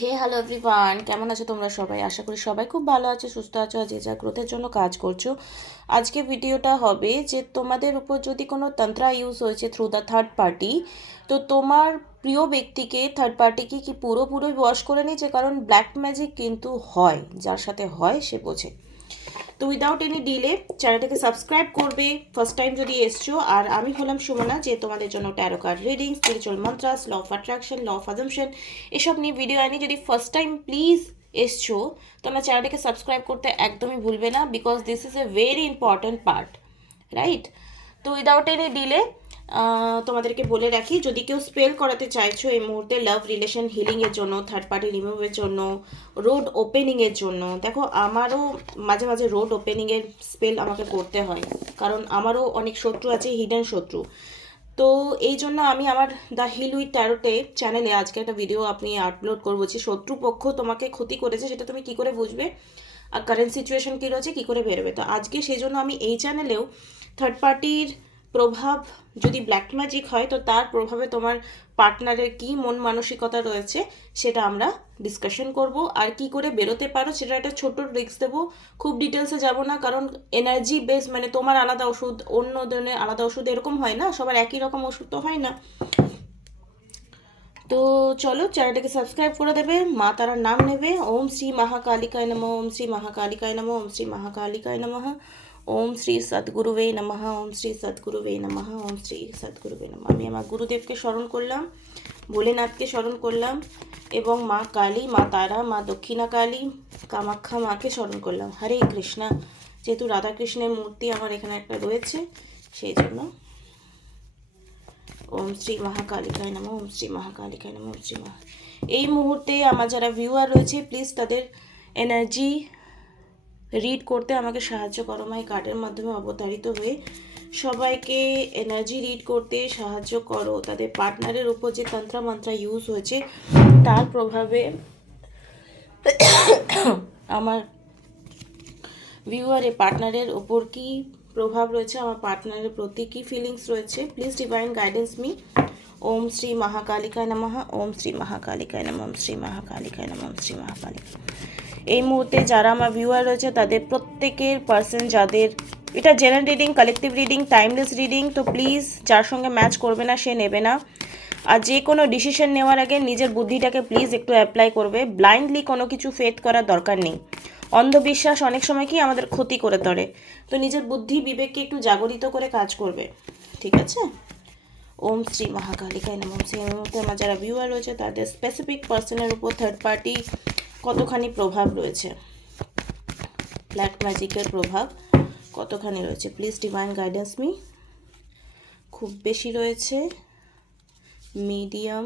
Hello everyone, কেমন আছো তোমরা সবাই? আশা করি সবাই খুব ভালো আছো, সুস্থ আছো, আর যে যা গ্রোথের জন্য কাজ করছো। আজকে ভিডিওটা হবে যে তোমাদের উপর যদি কোনো তন্ত্রা ইউজ হয়েছে থ্রু দ্য থার্ড পার্টি, তো তোমার প্রিয় ব্যক্তিকে থার্ড পার্টিকে কি পুরোপুরি বশ করে নিয়েছে? কারণ ব্ল্যাক ম্যাজিক কিন্তু হয়, যার সাথে হয় সে বোঝে। তো উইদাউট এনি ডিলে চ্যানেলটাকে সাবস্ক্রাইব করবে ফার্স্ট টাইম যদি এসছো। আর আমি হলাম সুমনা, যে তোমাদের জন্য tarot card reading, spiritual mantras, law of attraction, law of assumption এসব নিয়ে ভিডিও আনি। যদি ফার্স্ট টাইম প্লিজ এসছো, তোমরা চ্যানেলটাকে সাবস্ক্রাইব করতে একদমই ভুলবে না, because this is a very important part, right? তো উইদাউট এনি ডিলে তোমাদেরকে বলে রাখি, যদি কেউ স্পেল করাতে চাইছো এই মুহূর্তে লাভ রিলেশন হিলিংয়ের জন্য, থার্ড পার্টি রিমুভের জন্য, রোড ওপেনিংয়ের জন্য, দেখো আমারও মাঝে মাঝে রোড ওপেনিংয়ের স্পেল আমাকে করতে হয়, কারণ আমারও অনেক শত্রু আছে, হিডেন শত্রু। তো এই জন্য আমি আমার দ্য হিল উইথ ট্যারোটে চ্যানেলে আজকে একটা ভিডিও আপনি আপলোড করবো যে শত্রুপক্ষ তোমাকে ক্ষতি করেছে, সেটা তুমি কি করে বুঝবে, আর কারেন্ট সিচুয়েশন কী রয়েছে, কী করে বেরোবে। তো আজকে সেই জন্য আমি এই চ্যানেলেও থার্ড পার্টির প্রভাব, যদি ব্ল্যাক ম্যাজিক হয় তো তার প্রভাবে তোমার পার্টনারের কী মন মানসিকতা রয়েছে সেটা আমরা ডিসকাশন করব, আর কি করে বেরোতে পারো সেটা একটা ছোট ট্রিক্স দেবো। খুব ডিটেলসে যাব না, কারণ এনার্জি বেস, মানে তোমার আলাদা ওষুধ, অন্য জনের আলাদা ওষুধ, এরকম হয় না, সবার একই রকম ওষুধ তো হয় না। তো চলো চ্যানেলটাকে সাবস্ক্রাইব করে দেবে, মা তারার নাম নেবে, ওম শ্রী মহাকালিকায় নমঃ, ওম শ্রী মহাকালিকায় নমঃ, ওম শ্রী মহাকালিকায় নমঃ, ওম শ্রী সদ্গুরুবে নমঃ, ওম শ্রী সদ্গুরুবে নমঃ, ওম শ্রী সদ্গুরুবে নমঃ। আমি আমার গুরুদেবকে স্মরণ করলাম, ভোলেনাথকে স্মরণ করলাম, এবং মা কালী, মা তারা, মা দক্ষিণা কালী, কামাখ্যা মাকে স্মরণ করলাম। হরে কৃষ্ণা। যেহেতু রাধাকৃষ্ণের মূর্তি আমার এখানে একটা রয়েছে, সেই জন্য ওম শ্রী মহাকালিকায় নমঃ, ওম শ্রী মহাকালিকায় নমঃ, ওম শ্রী মহা। এই মুহূর্তে আমার যারা ভিউয়ার রয়েছে, প্লিজ তাদের এনার্জি রিড করতে আমাকে সাহায্য করো। মাই কার্ডের মাধ্যমে অবতারিত হয়ে সবাইকে এনার্জি রিড করতে সাহায্য করো। তাদের পার্টনারের উপর যে তন্ত্র মন্ত্র ইউজ হয়েছে তার প্রভাবে আমার ভিউয়ারের পার্টনারের ওপর কী প্রভাব রয়েছে, আমার পার্টনারের প্রতি কী ফিলিংস রয়েছে, প্লিজ ডিভাইন গাইডেন্স মি। ওম শ্রী মহাকালিকায় নমঃ, ওম শ্রী মহাকালিকায় নমঃ, ওম শ্রী মহাকালিকায় নমঃ, ওম শ্রী মহাকালিকায়। এই মুহূর্তে যারা আমার ভিউয়ার রয়েছে তাদের প্রত্যেকের পার্সন, যাদের এটা general reading, collective reading, timeless reading, তো প্লিজ যার সঙ্গে ম্যাচ করবে না সে নেবে না। আর যে কোনো ডিসিশন নেওয়ার আগে নিজের বুদ্ধিটাকে প্লিজ একটু অ্যাপ্লাই করবে, ব্লাইন্ডলি কোনো কিছু ফেথ করার দরকার নেই। অন্ধবিশ্বাস অনেক সময় কি আমাদের ক্ষতি করে তোলে, তো নিজের বুদ্ধি বিবেককে একটু জাগরিত করে কাজ করবে, ঠিক আছে? ওম শ্রী মহাকালিকায় নমঃ। সেই মুহূর্তে আমার যারা ভিউয়ার রয়েছে তাদের স্পেসিফিক পার্সনের উপর থার্ড পার্টি কতখানি প্রভাব রয়েছে, ব্ল্যাক ম্যাজিকের প্রভাব কতখানি রয়েছে, প্লিজ ডিভাইন গাইডেন্স মি। খুব বেশি রয়েছে, মিডিয়াম,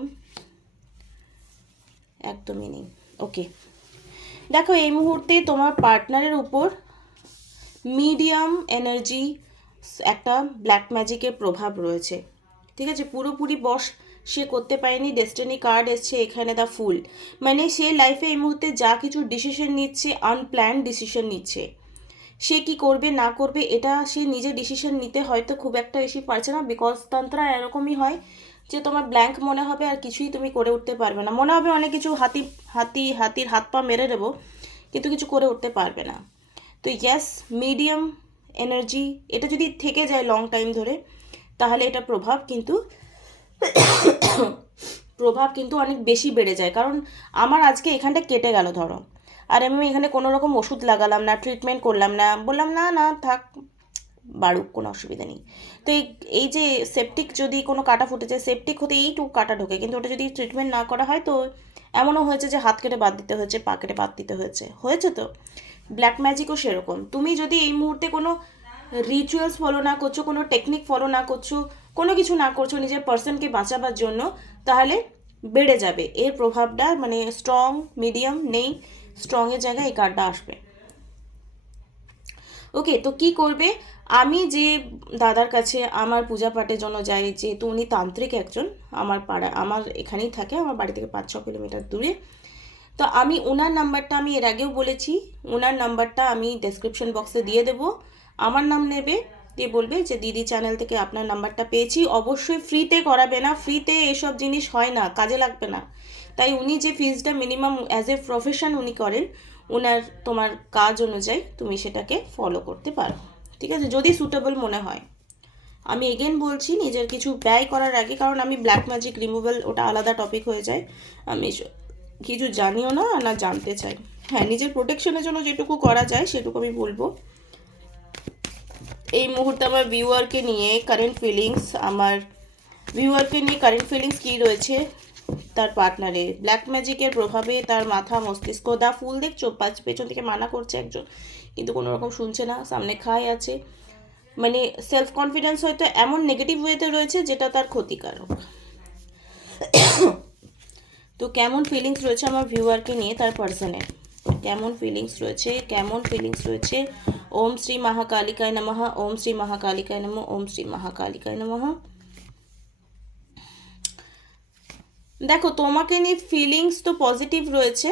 একদমই নেই। ওকে, দেখো এই মুহূর্তে তোমার পার্টনারের উপর মিডিয়াম এনার্জি একটা ব্ল্যাক ম্যাজিকের প্রভাব রয়েছে, ঠিক আছে? পুরোপুরি বশ সে করতে পারেনি। ডেস্টিনি কার্ড এসছে এখানে, দ্য ফুল, মানে সে লাইফে এই মুহূর্তে যা কিছু ডিসিশন নিচ্ছে, আনপ্ল্যান্ড ডিসিশন নিচ্ছে। সে কি করবে না করবে এটা সে নিজে ডিসিশন নিতে হয়তো খুব একটা বেশি পারছে না, বিকজ তন্ত্রা এরকমই হয় যে তোমার ব্ল্যাঙ্ক মনে হবে আর কিছুই তুমি করে উঠতে পারবে না, মনে হবে অনেক কিছু, হাতির হাত পা মেরে দেবো, কিন্তু কিছু করে উঠতে পারবে না। তো ইয়েস, মিডিয়াম এনার্জি এটা যদি থেকে যায় লং টাইম ধরে, তাহলে এটা প্রভাব কিন্তু অনেক বেশি বেড়ে যায়। কারণ আমার আজকে এখানটা কেটে গেল ধরো, আর আমি এখানে কোনো রকম ওষুধ লাগালাম না, ট্রিটমেন্ট করলাম না, বললাম না না থাক, বাড়ুক, কোনো অসুবিধা নেই। তো এই যে সেপটিক, যদি কোনো কাটা ফুটেছে, সেপটিক হতে এইটুকু কাটা ঢোকে, কিন্তু ওটা যদি ট্রিটমেন্ট না করা হয় তো এমনও হয়েছে যে হাত কেটে বাদ দিতে হয়েছে, পা কেটে বাদ দিতে হয়েছে। তো ব্ল্যাক ম্যাজিকও সেরকম, তুমি যদি এই মুহূর্তে কোনো রিচুয়ালস ফলো না করছো, কোনো টেকনিক ফলো না করছো, কোনো কিছু না করছো নিজের পার্সনকে বাঁচাবার জন্য, তাহলে বেড়ে যাবে এর প্রভাবটা। মানে স্ট্রং, মিডিয়াম নেই, স্ট্রংয়ের জায়গায় এই কার্ডটা আসবে। ওকে, তো কি করবে? আমি যে দাদার কাছে আমার পূজা পাঠের জন্য যাই, যেহেতু উনি তান্ত্রিক একজন, আমার পাড়া, আমার এখানেই থাকে, আমার বাড়ি থেকে 5-6 কিলোমিটার দূরে। তো আমি ওনার নাম্বারটা, আমি এর আগেও বলেছি, ওনার নাম্বারটা আমি ডেসক্রিপশন বক্সে দিয়ে দেবো। আমার নাম নেবে, দিয়ে বলবে যে দিদি চ্যানেল থেকে আপনার নাম্বারটা পেয়েছি। অবশ্যই ফ্রিতে করাবে না, ফ্রিতে এসব জিনিস হয় না, কাজে লাগবে না। তাই উনি যে ফিজটা মিনিমাম অ্যাজ এ প্রফেশন উনি করেন, ওনার তোমার কাজ অনুযায়ী তুমি সেটাকে ফলো করতে পারো, ঠিক আছে, যদি সুটেবল মনে হয়। আমি এগেন বলছি নিজের কিছু ব্যয় করার আগে, কারণ আমি ব্ল্যাক ম্যাজিক রিমুভাল ওটা আলাদা টপিক হয়ে যায়, আমি কিছু জানিও না না জানতে চাই। হ্যাঁ, নিজের প্রোটেকশনের জন্য যেটুকু করা যায় সেটুকু আমি বলবো। এই মুহূর্তে আমার ভিউয়ারকে নিয়ে কারেন্ট ফিলিংস কী রয়েছে তার পার্টনারে, ব্ল্যাক ম্যাজিকের প্রভাবে তার মাথা মস্তিষ্ক, দা ফুল দেখছো পেছন থেকে মানা করছে একজন, কিন্তু কোনো রকম শুনছে না, সামনে খায় আছে, মানে সেলফ কনফিডেন্স হয়তো এমন নেগেটিভ ওয়েতে রয়েছে যেটা তার ক্ষতিকারক। তো কেমন ফিলিংস রয়েছে আমার ভিউয়ারকে নিয়ে তার পার্সনের, কেমন ফিলিংস রয়েছে। ওম শ্রী মহাকালিকায় নমঃ, ওম শ্রী মহাকালিকায় নমঃ, ওম শ্রী মহাকালিকায় নমঃ। দেখো, তোমাকে নিয়ে ফিলিংস তো পজিটিভ রয়েছে,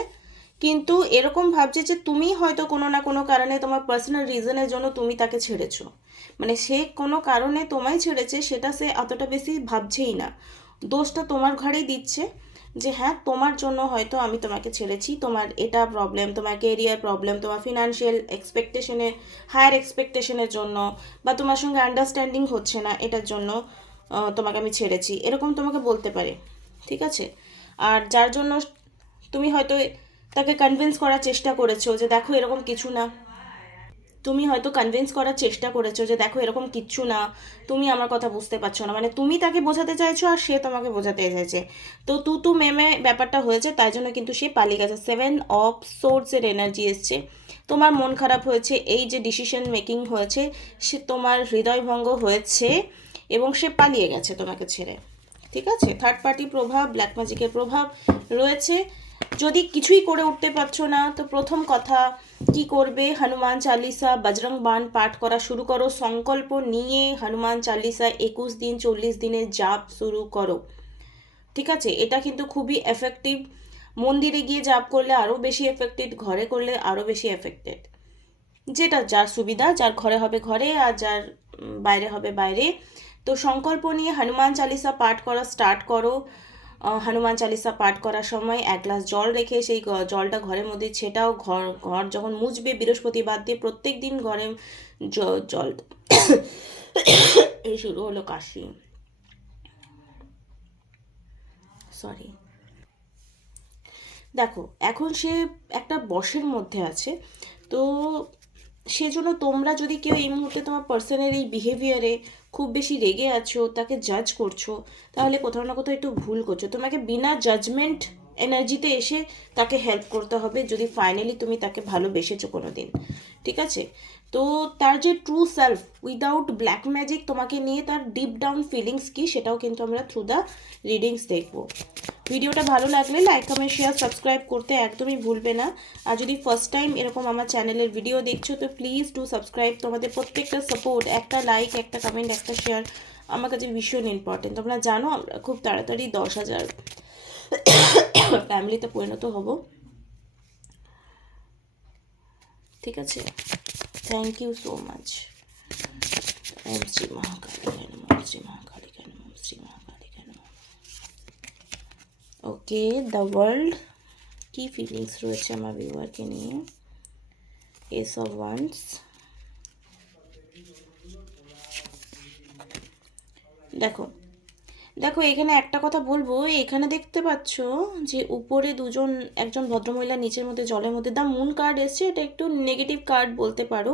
কিন্তু এরকম ভাবছে যে তুমি হয়তো কোনো না কোনো কারণে তোমার পার্সোনাল রিজনের জন্য তুমি তাকে ছেড়েছো, মানে সে কোনো কারণে তোমায় ছেড়েছে, সেটা সে অতটা বেশি ভাবছেই না, দোষটা তোমার ঘাড়েই দিচ্ছে, যে হ্যাঁ তোমার জন্য হয়তো আমি তোমাকে ছেড়েছি, তোমার এটা প্রবলেম, তোমার কেরিয়ার প্রবলেম, তোমার ফিনান্সিয়াল এক্সপেকটেশনের হায়ার এক্সপেকটেশনের জন্য, বা তোমার সঙ্গে আন্ডারস্ট্যান্ডিং হচ্ছে না এটার জন্য তোমাকে আমি ছেড়েছি, এরকম তোমাকে বলতে পারে, ঠিক আছে। আর যার জন্য তুমি হয়তো তাকে কনভিন্স করার চেষ্টা করেছো যে দেখো এরকম কিছু না, এরকম কিচ্ছু না, তুমি আমার কথা বুঝতে পারছো না, মানে তুমি তাকে বোঝাতে চাইছো আর সে তোমাকে বোঝাতে চাইছে, তো তু মেমে ব্যাপারটা হয়েছে, তাই জন্য কিন্তু সে পালিয়ে গেছে। 7 অফ সোর্সের এনার্জি এসছে, তোমার মন খারাপ হয়েছে, এই যে ডিসিশন মেকিং হয়েছে সে তোমার হৃদয়ভঙ্গ হয়েছে এবং সে পালিয়ে গেছে তোমাকে ছেড়ে, ঠিক আছে। থার্ড পার্টি প্রভাব, ব্ল্যাক ম্যাজিকের প্রভাব রয়েছে। যদি কিছুই করে উঠতে পারছো না, তো প্রথম কথা কি করবে, হনুমান চালিসা বজরং বাণ পাঠ করা শুরু করো, সংকল্প নিয়ে হনুমান চালিসা 21 দিন 40 দিনের জাপ শুরু করো, ঠিক আছে। এটা কিন্তু খুবই এফেক্টিভ, মন্দিরে গিয়ে জাপ করলে আরও বেশি এফেক্টেড, ঘরে করলে আরও বেশি এফেক্টেড, যেটা যার সুবিধা, যার ঘরে হবে ঘরে আর যার বাইরে হবে বাইরে। তো সংকল্প নিয়ে হনুমান চালিসা পাঠ করা স্টার্ট করো। হনুমান চালিসা পাঠ করার সময় 1 গ্লাস জল রেখে সেই জলটা ঘরের মধ্যে ছেটাও, ঘর যখন মুছবে বৃহস্পতিবার দিয়ে প্রত্যেক দিন ঘরে জল এই শুরু হলো কাশি, সরি। দেখো এখন সে একটা বশের মধ্যে আছে, তো সেজন্য তোমরা যদি কেউ এই মুহূর্তে তোমার পার্সনের এই বিহেভিয়ারে খুব বেশি রেগে আছো, তাকে জাজ করছো, তাহলে কোথাও না কোথাও একটু ভুল করছো। তোমাকে বিনা জাজমেন্ট এনার্জিতে এসে তাকে হেল্প করতে হবে, যদি ফাইনালি তুমি তাকে ভালোবেসেছো কোনো দিন, ঠিক আছে। তো তার যে true self without black magic তোমাকে নিয়ে তার ডিপ ডাউন ফিলিংস কি, সেটাও কিন্তু আমরা থ্রু দ্য রিডিংস দেখবো। ভিডিওটা ভালো লাগলে লাইক কমেন্ট শেয়ার সাবস্ক্রাইব করতে একদমই ভুলবে না। আর যদি ফার্স্ট টাইম এরকম আমার চ্যানেলের ভিডিও দেখছো তো প্লিজ ডু সাবস্ক্রাইব। তোমাদের প্রত্যেকটা সাপোর্ট, একটা লাইক, একটা কমেন্ট, একটা শেয়ার আমার কাছে ভীষণ ইম্পর্টেন্ট। তোমরা জানো আমরা খুব তাড়াতাড়ি 10,000 ফ্যামিলিতে পরিণত হব, ঠিক আছে। Thank you so much. ওম শ্রী মহাকালী নমঃ, ওম শ্রী মহাকালী নমঃ, ওম শ্রী মহাকালী নমঃ। ওকে, দ্য ওয়ার্ল্ড কি ফিলিংস রয়েছে আমার ভিউয়ারকে নিয়ে, এস অফ ওয়ান্স। দেখো দেখো এখানে একটা কথা বলবো, এখানে দেখতে পাচ্ছ যে উপরে একজন ভদ্রমহিলা, নিচের মধ্যে জলের মধ্যে দ্য মুন কার্ড এসছে, এটা একটু নেগেটিভ কার্ড বলতে পারো,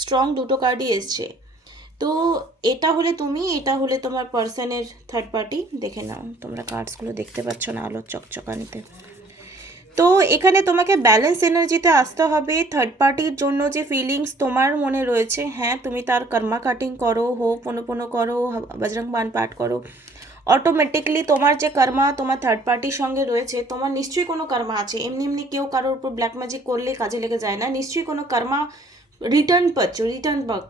স্ট্রং দুটো কার্ডই এসছে। তো এটা হলে তুমি, এটা হলে তোমার পার্সনের থার্ড পার্টি, দেখে নাও, তোমরা কার্ডসগুলো দেখতে পাচ্ছ না আলোর চকচকানিতে। তো এখানে তোমাকে ব্যালেন্স এনার্জিতে আসতে হবে। থার্ড পার্টির জন্য যে ফিলিংস তোমার মনে রয়েছে, হ্যাঁ তুমি তার কর্মা কাটিং করো, পোনো করো, বজরং বাণ পাঠ করো, অটোমেটিকলি তোমার যে কর্মা তোমার থার্ড পার্টির সঙ্গে রয়েছে, তোমার নিশ্চয়ই কোনো কর্মা আছে। এমনি কেউ কারোর উপর ব্ল্যাক ম্যাজিক করলে কাজে লেগে যায় না, নিশ্চয়ই কোনো কর্মা রিটার্ন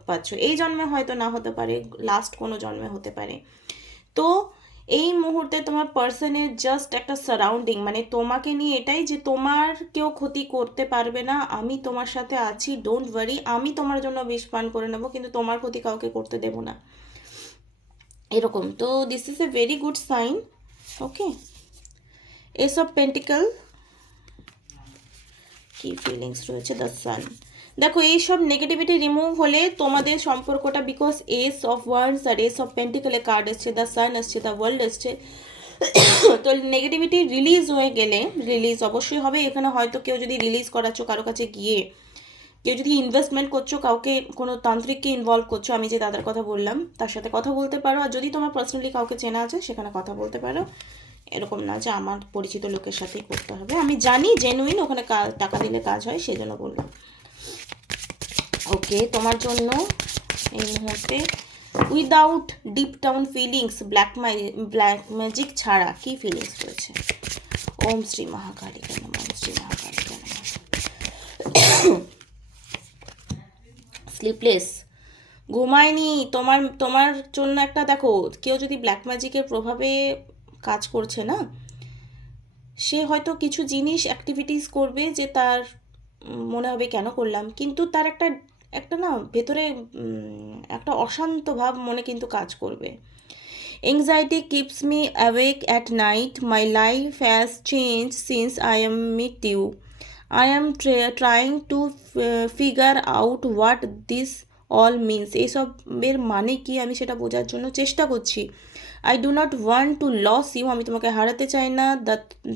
পাচ্ছ। এই জন্মে হয়তো না হতে পারে, লাস্ট কোনো জন্মে হতে পারে। তো এই মুহূর্তে তোমার পার্সনের জাস্ট একটা সারাউন্ডিং, মানে তোমাকে নিয়ে এটাই যে তোমার কেউ ক্ষতি করতে পারবে না, আমি তোমার সাথে আছি, ডোন্ট ওয়ারি, আমি তোমার জন্য বিষ পান করে নেবো, কিন্তু তোমার ক্ষতি কাউকে করতে দেবো না, এরকম। তো this is a very good sign, okay. Ace of pentacles, কি ফিলিংস রয়েছে দ্য সান। দেখো এইসব নেগেটিভিটি রিমুভ হলে তোমাদের সম্পর্কটা, বিকজ এস অফ ওয়ান্ডস আর এস অফ পেন্টিকলে কার্ড এসছে, দ্য সান এসছে, দ্য ওয়ার্ল্ড এসছে, তো নেগেটিভিটি রিলিজ হয়ে গেলে, রিলিজ অবশ্যই হবে এখানে। হয়তো কেউ যদি রিলিজ করাচ্ছ কারো কাছে গিয়ে, কেউ যদি ইনভেস্টমেন্ট করছো, কাউকে কোনো তান্ত্রিককে ইনভলভ করছো, আমি যে দাদার কথা বললাম তার সাথে কথা বলতে পারো। আর যদি তোমার পার্সোনালি কাউকে চেনা আছে সেখানে কথা বলতে পারো, এরকম না যে আমার পরিচিত লোকের সাথেই করতে হবে। আমি জানি জেনুইন ওখানে টাকা দিলে কাজ হয়, সেই জন্য বললাম। ওকে, তোমার জন্য এই মুহূর্তে without deep down feelings, black magic ছাড়া কি ফিলিংস রয়েছে? ওম শ্রী মহাকালীকে নমঃ, ওম শ্রী মহাকালীকে নমঃ। স্লিপলেস, ঘুমায়নি, তোমার জন্য একটা, দেখো কেউ যদি ব্ল্যাক ম্যাজিকের প্রভাবে কাজ করছে না, সে হয়তো কিছু জিনিস অ্যাক্টিভিটিস করবে যে তার মনে হবে কেন করলাম, কিন্তু তার একটা একটা না ভেতরে একটা অশান্ত ভাব মনে কিন্তু কাজ করবে। Anxiety keeps me awake at night. My life has changed since I am met you. I am trying to figure out what this all means. এইসবের মানে কি আমি সেটা বোঝার জন্য চেষ্টা করছি। I do not want to lose you. আমি তোমাকে হারাতে চাই না।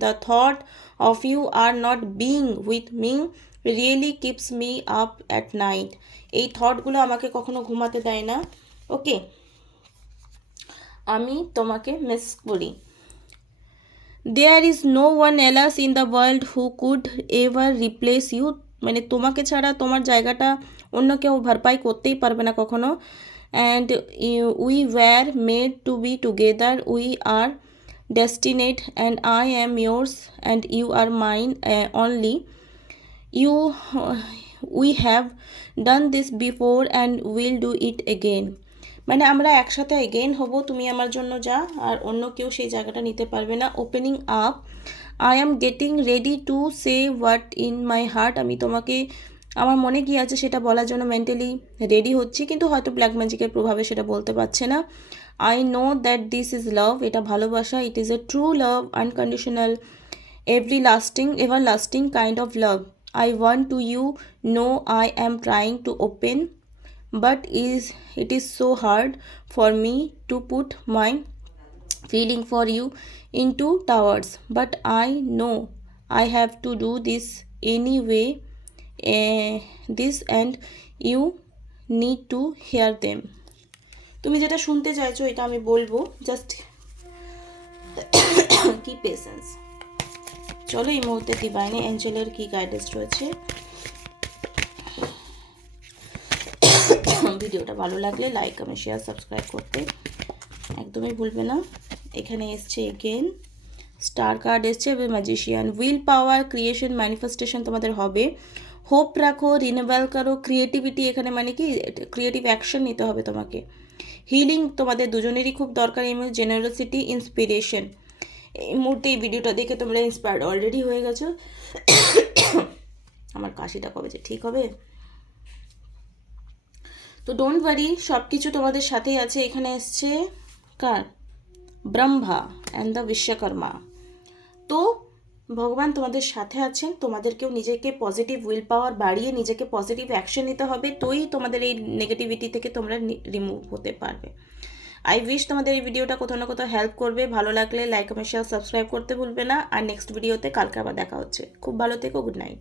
The thought of you are not being with me really keeps me up at night. এই থটগুলো আমাকে কখনো ঘুমাতে দেয় না। ওকে, আমি তোমাকে মিস করি। There is no one else in the world who could ever replace you, মানে তোমাকে ছাড়া তোমার জায়গাটা অন্য কেউ ভরপাই করতেই পারবে না কখনো। And we were made to be together, we are destined, and I am yours and you are mine only. You we have done this before and will do it again. মানে আমরা একসাথে এগেইন হব, তুমি আমার জন্য যা, আর অন্য কেউ সেই জায়গাটা নিতে পারবে না। Opening up, I am getting ready to say what in my heart. আমি তোমাকে আমার মনে কি আছে সেটা বলার জন্য মেন্টালি রেডি হচ্ছি, কিন্তু হয়তো ব্ল্যাক ম্যাজিকের প্রভাবে সেটা বলতে পারছে না। I know that this is love, এটা ভালোবাসা। It is a true love, unconditional, everlasting kind of love. I want to you know I am trying to open, but it is so hard for me to put my feeling for you into words, but I know I have to do this anyway, this and you need to hear them. তুমি যেটা শুনতে চাইছো এটা আমি বলবো, just কি patience. চলো এই মুহূর্তে ডিভাইনে এঞ্জেলের কি গাইডেন্স রয়েছে। ভিডিওটা ভালো লাগলে লাইক, কমেন্ট, শেয়ার, সাবস্ক্রাইব করতে একদমই ভুলবে না। এখানে এসছে এগেন স্টার কার্ড এসছে, magician. Will power, creation, manifestation তোমাদের হবে। হোপ রাখো, রিনিউয়াল করো, ক্রিয়েটিভিটি, এখানে মানে কি ক্রিয়েটিভ অ্যাকশন নিতে হবে তোমাকে। হিলিং তোমাদের দুজনেরই খুব দরকার। Generosity, inspiration. এই মুহূর্তে এই ভিডিওটা দেখে তোমরা ইন্সপায়ার্ড অলরেডি হয়ে গেছো। আমার কাশিটা কবে যে ঠিক হবে। তো ডোন্ট ওয়ারি, সব কিছু তোমাদের সাথেই আছে। এখানে এসছে কার, ব্রহ্মা অ্যান্ড দ্য বিশ্বকর্মা। তো ভগবান তোমাদের সাথে আছেন, তোমাদেরকেও নিজেকে পজিটিভ উইল পাওয়ার বাড়িয়ে নিজেকে পজিটিভ অ্যাকশন নিতে হবে, তোই তোমাদের এই নেগেটিভিটি থেকে তোমরা রিমুভ হতে পারবে। আই উইশ তোমাদের এই ভিডিওটা কোথাও না কোথাও হেল্প করবে। ভালো লাগলে লাইক, কমেন্ট, শেয়ার, সাবস্ক্রাইব করতে ভুলবে না। আর নেক্সট ভিডিওতে কালকে আবার দেখা হচ্ছে। খুব ভালো থেকো, গুড নাইট।